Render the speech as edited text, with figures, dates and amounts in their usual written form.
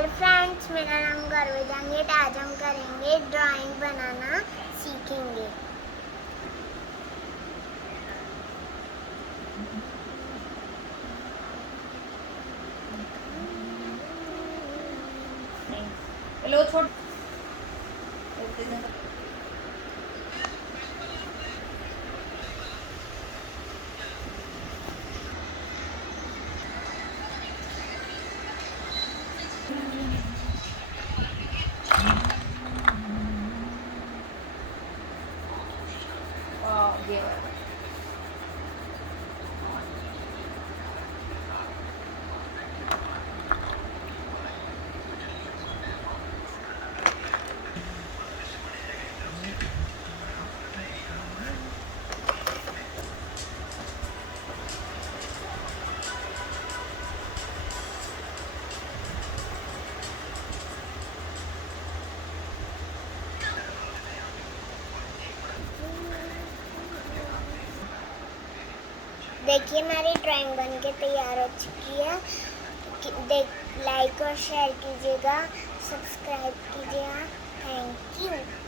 Hello friends, मेरा नाम गौरव जंगेट। आज हम करेंगे ड्राइंग बनाना सीखेंगे। लो छोड़ ये देखिए, हमारी ड्राइंग बनके तैयार हो चुकी है। लाइक और शेयर कीजिएगा, सब्सक्राइब कीजिएगा। Thank you.